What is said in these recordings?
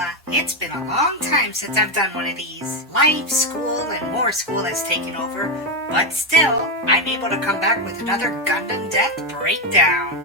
fella. It's been a long time since I've done one of these. Life, school, and more school has taken over, but still, I'm able to come back with another Gundam Death breakdown.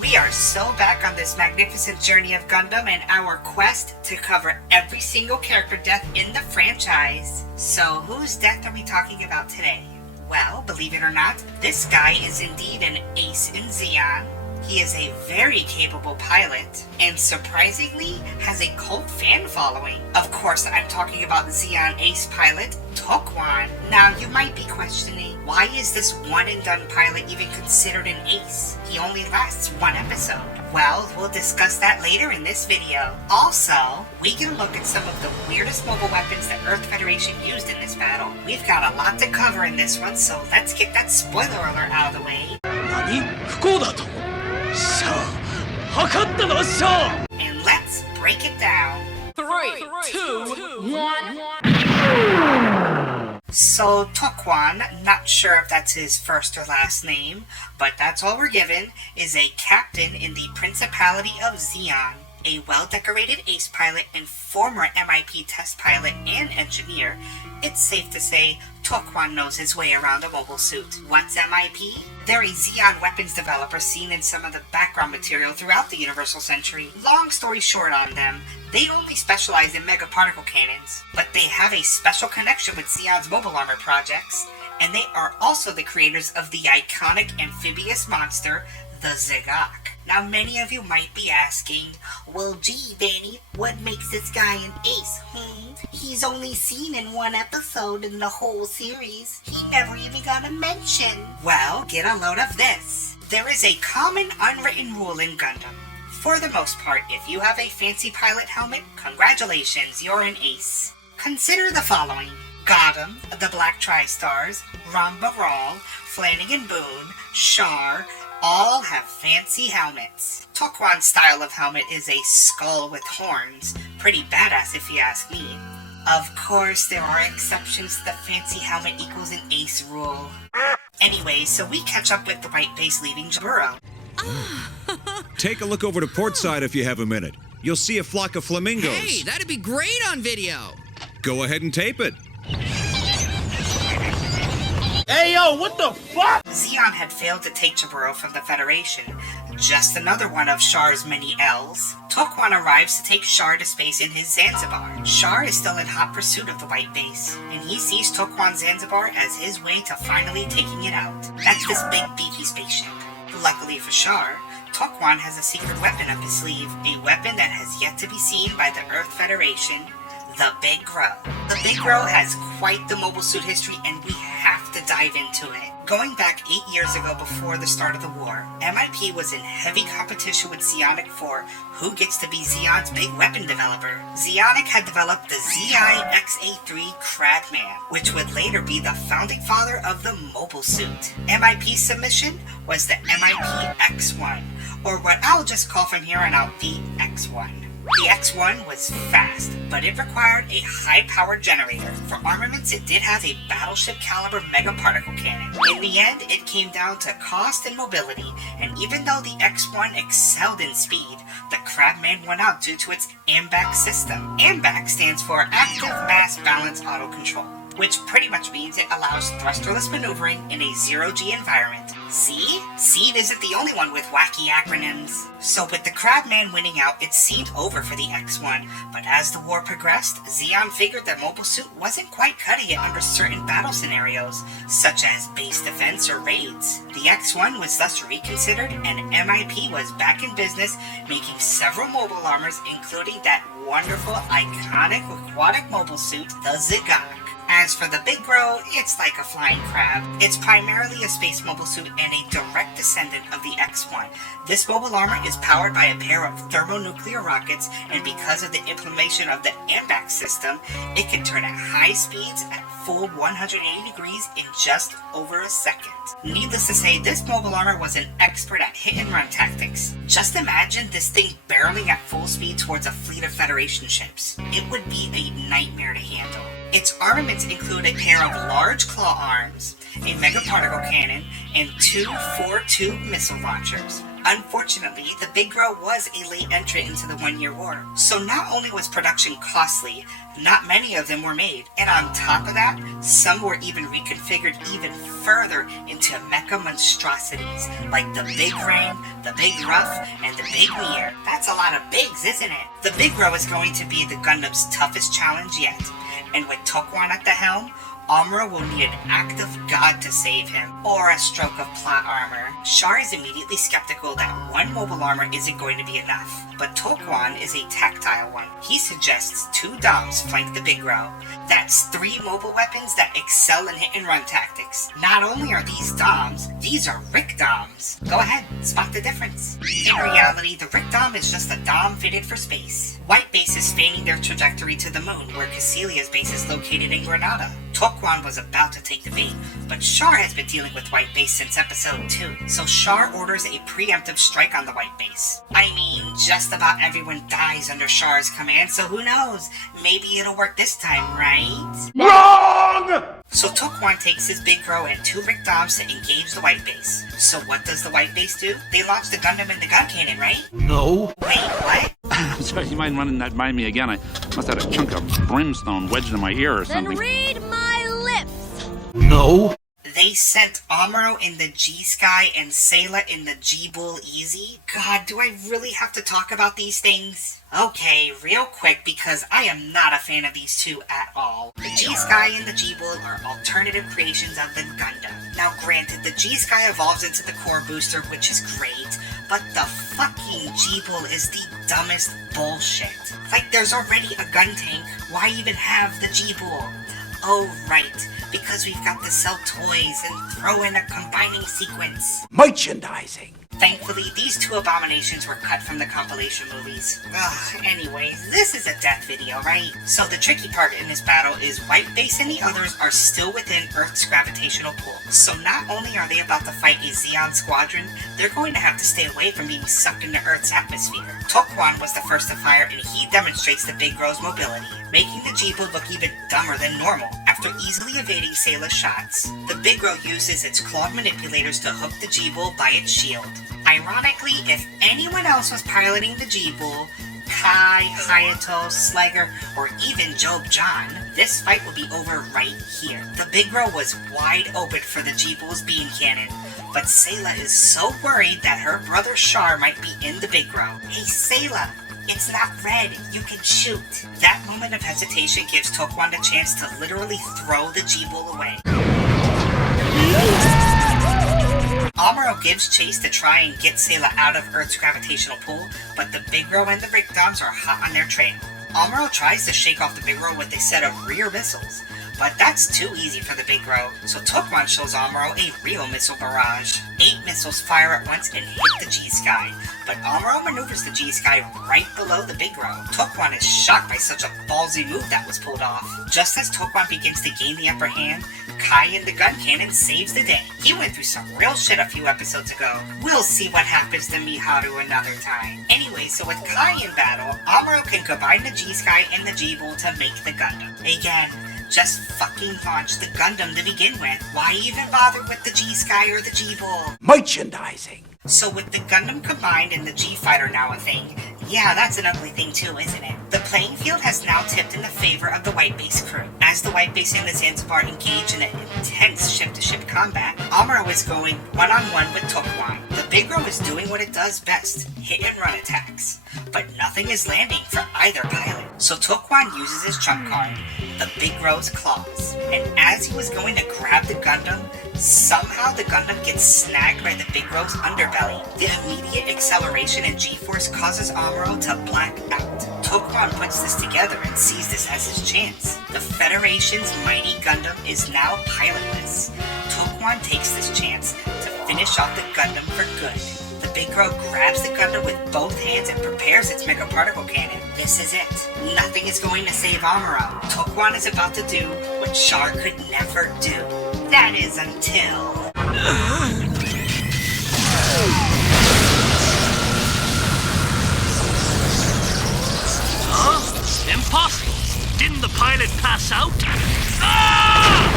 We are so back on this magnificent journey of Gundam and our quest to cover every single character death in the franchise. So whose death are we talking about today? Well, believe it or not, this guy is indeed an ace in Zeon. He is a very capable pilot, and surprisingly, has a cult fan following. Of course, I'm talking about Zeon ace pilot, Tokwan. Now, you might be questioning, why is this one-and-done pilot even considered an ace? He only lasts one episode. Well, we'll discuss that later in this video. Also, we get a look at some of the weirdest mobile weapons that Earth Federation used in this battle. We've got a lot to cover in this one, so let's get that spoiler alert out of the way. And let's break it down. 3, 2, 1. So, Tokwan, not sure if that's his first or last name, but that's all we're given, is a captain in the Principality of Zeon. A well-decorated ace pilot and former MIP test pilot and engineer, it's safe to say Tokwan knows his way around a mobile suit. What's MIP? They're a Zeon weapons developer seen in some of the background material throughout the Universal Century. Long story short on them, they only specialize in mega particle cannons, but they have a special connection with Zeon's mobile armor projects, and they are also the creators of the iconic amphibious monster, the Zigak. Now many of you might be asking, well gee Vanny, what makes this guy an ace? He's only seen in one episode in the whole series. He never even got a mention. Well, get a load of this. There is a common unwritten rule in Gundam. For the most part, if you have a fancy pilot helmet, congratulations, you're an ace. Consider the following. Gundam, the Black Tri-Stars, Ramba Ral, Flanagan Boone, Char, all have fancy helmets. Tokwan's style of helmet is a skull with horns. Pretty badass if you ask me. Of course, there are exceptions to the fancy helmet equals an ace rule. Anyway, so we catch up with the white base leaving Jaburo. Take a look over to port side if you have a minute. You'll see a flock of flamingos. Hey, that'd be great on video. Go ahead and tape it. Hey yo, what the fuck? Zeon had failed to take Jaburo from the Federation. Just another one of Char's many L's. Tokwan arrives to take Char to space in his Zanzibar. Char is still in hot pursuit of the white base, and he sees Tokwan's Zanzibar as his way to finally taking it out. That's this big beefy spaceship. Luckily for Char, Tokwan has a secret weapon up his sleeve, a weapon that has yet to be seen by the Earth Federation, the Big Grow. The Big Grow has quite the mobile suit history, and we have to dive into it. Going back 8 years ago before the start of the war, MIP was in heavy competition with Zeonic for who gets to be Zeon's big weapon developer. Zeonic had developed the ZI-XA3 Crabman, which would later be the founding father of the mobile suit. MIP's submission was the MIP X1, or what I'll just call from here on out the X1. The X1 was fast, but it required a high-powered generator. For armaments, it did have a battleship-caliber mega-particle cannon. In the end, it came down to cost and mobility, and even though the X1 excelled in speed, the Crabman won out due to its AMBAC system. AMBAC stands for Active Mass Balance Auto Control, which pretty much means it allows thrusterless maneuvering in a zero-G environment. See? Seed isn't the only one with wacky acronyms. So with the Crabman winning out, it seemed over for the X1, but as the war progressed, Zeon figured that mobile suit wasn't quite cutting it under certain battle scenarios, such as base defense or raids. The X1 was thus reconsidered, and MIP was back in business, making several mobile armors, including that wonderful, iconic aquatic mobile suit, the Zigak. As for the Big Grow, it's like a flying crab. It's primarily a space mobile suit and a direct descendant of the X1. This mobile armor is powered by a pair of thermonuclear rockets, and because of the implementation of the AMBAC system, it can turn at high speeds at full 180 degrees in just over a second. Needless to say, this mobile armor was an expert at hit-and-run tactics. Just imagine this thing barreling at full speed towards a fleet of Federation ships. It would be a nightmare to handle. Its armaments include a pair of large claw arms, a mega particle cannon, and two 4-tube missile launchers. Unfortunately, the Big Bro was a late entrant into the One-Year War, so not only was production costly, not many of them were made, and on top of that, some were even reconfigured even further into mecha monstrosities, like the Big Rain, the Big Ruff, and the Big Meteor. That's a lot of bigs, isn't it? The Big Bro is going to be the Gundam's toughest challenge yet, and with Tokwan at the helm, Amuro will need an act of God to save him, or a stroke of plot armor. Char is immediately skeptical that one mobile armor isn't going to be enough, but Tokwan is a tactile one. He suggests 2 DOMs flank the Big Bro. That's 3 mobile weapons that excel in hit-and-run tactics. Not only are these DOMs, these are Rick DOMs. Go ahead, spot the difference. In reality, the Rick DOM is just a DOM fitted for space. White base is feigning their trajectory to the moon, where Cassilia's base is located in Granada. Tokwan was about to take the bait, but Char has been dealing with White Base since episode 2, so Char orders a preemptive strike on the White Base. I mean, just about everyone dies under Char's command, so who knows? Maybe it'll work this time, right? Wrong! So Tokwan takes his Big Bro and 2 Rick Doms to engage the White Base. So what does the White Base do? They launch the Gundam and the gun cannon, right? No. Wait, what? I'm sorry, you mind running that by me again? I must have had a chunk of brimstone wedged in my ear or Then something. read my lips. No. They sent Amuro in the G-Sky and Sayla in the G-Bull Easy? God, do I really have to talk about these things? Okay, real quick, because I am not a fan of these two at all. The G-Sky and the G-Bull are alternative creations of the Gundam. Now granted, the G-Sky evolves into the core booster, which is great, but the fucking G-Bull is the dumbest bullshit. Like, there's already a gun tank, why even have the G-Bull? Oh right, because we've got to sell toys and throw in a combining sequence. Merchandising. Thankfully, these 2 abominations were cut from the compilation movies. Ugh, anyways, this is a death video, right? So the tricky part in this battle is White Base and the others are still within Earth's gravitational pull. So not only are they about to fight a Zeon squadron, they're going to have to stay away from being sucked into Earth's atmosphere. Tokwan was the first to fire and he demonstrates the Big Bro's mobility, making the G-Bull look even dumber than normal. After easily evading Sayla's shots, the Big Bro uses its clawed manipulators to hook the G-Bull by its shield. Ironically, if anyone else was piloting the G-Bull, Kai, Hayato, Slager, or even Job John, this fight will be over right here. The Big Bro was wide open for the G-Bull's beam cannon, but Sayla is so worried that her brother Char might be in the Big Bro. Hey Sayla, it's not red, you can shoot. That moment of hesitation gives Tokwan the chance to literally throw the G-Bull away. Amuro gives chase to try and get Sayla out of Earth's gravitational pull, but the Big Bro and the Rick Doms are hot on their trail. Amuro tries to shake off the Big Bro with a set of rear missiles, but that's too easy for the Big Bro, so Tokwan shows Amuro a real missile barrage. 8 missiles fire at once and hit the G-Sky, but Amuro maneuvers the G-Sky right below the Big Bro. Tokwan is shocked by such a ballsy move that was pulled off. Just as Tokwan begins to gain the upper hand, Kai in the gun cannon saves the day. He went through some real shit a few episodes ago. We'll see what happens to Miharu another time. Anyway, so with Kai in battle, Amuro can combine the G-Sky and the G-Bull to make the Gundam. Again, just fucking launch the Gundam to begin with. Why even bother with the G-Sky or the G-Bull? Merchandising. So with the Gundam combined and the G-Fighter now a thing, yeah, that's an ugly thing too, isn't it? The playing field has now tipped in the favor of the White Base crew. As the White Base and the Zanzibar engage in an intense ship-to-ship combat, Amuro is going one-on-one with Tokwan. The Big Bro is doing what it does best, hit-and-run attacks. But nothing is landing for either pilot. So Tokwan uses his trump card, the Big Bro's claws. And as he was going to grab the Gundam, somehow the Gundam gets snagged by the Big Bro's underbelly. The immediate acceleration and G-force causes Amuro to black out. Tokwan puts this together and sees this as his chance. The Federation's mighty Gundam is now pilotless. Tokwan takes this chance to finish off the Gundam for good. The Big Bro grabs the Gundam with both hands and prepares its mega particle cannon. This is it. Nothing is going to save Amuro. Tokwan is about to do what Char could never do. That is until... Impossible! Didn't the pilot pass out? Ah!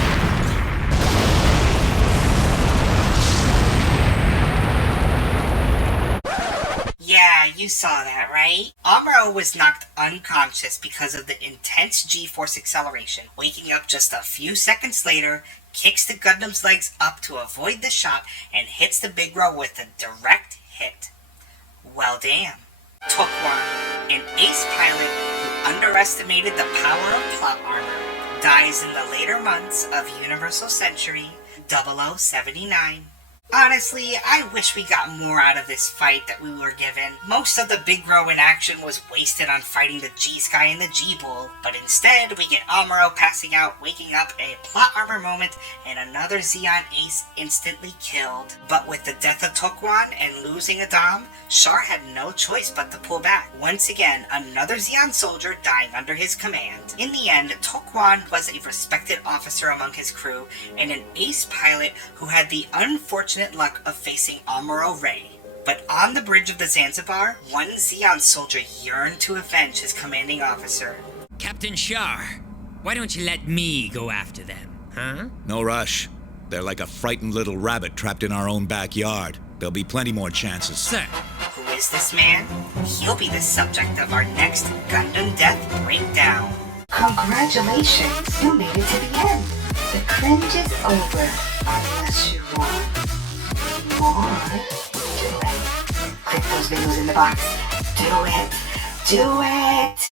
Yeah, you saw that, right? Amuro was knocked unconscious because of the intense G-force acceleration. Waking up just a few seconds later, kicks the Gundam's legs up to avoid the shot, and hits the Big Bro with a direct hit. Well, damn. Tokwan, an ace pilot who underestimated the power of plot armor, dies in the later months of Universal Century 0079. Honestly, I wish we got more out of this fight that we were given. Most of the Big Bro in action was wasted on fighting the G-Sky and the G-Bull, but instead we get Amuro passing out, waking up, a plot armor moment, and another Zeon ace instantly killed. But with the death of Tokwan and losing Adam, Char had no choice but to pull back. Once again, another Zeon soldier dying under his command. In the end, Tokwan was a respected officer among his crew, and an ace pilot who had the unfortunate luck of facing Amuro Ray. But on the bridge of the Zanzibar, one Zeon soldier yearned to avenge his commanding officer. Captain Char, why don't you let me go after them, huh? No rush. They're like a frightened little rabbit trapped in our own backyard. There'll be plenty more chances. Sir. Who is this man? He'll be the subject of our next Gundam Death Breakdown. Congratulations, you made it to the end. The cringe is over, unless you want more. Do it. Click those videos in the box. Do it. Do it.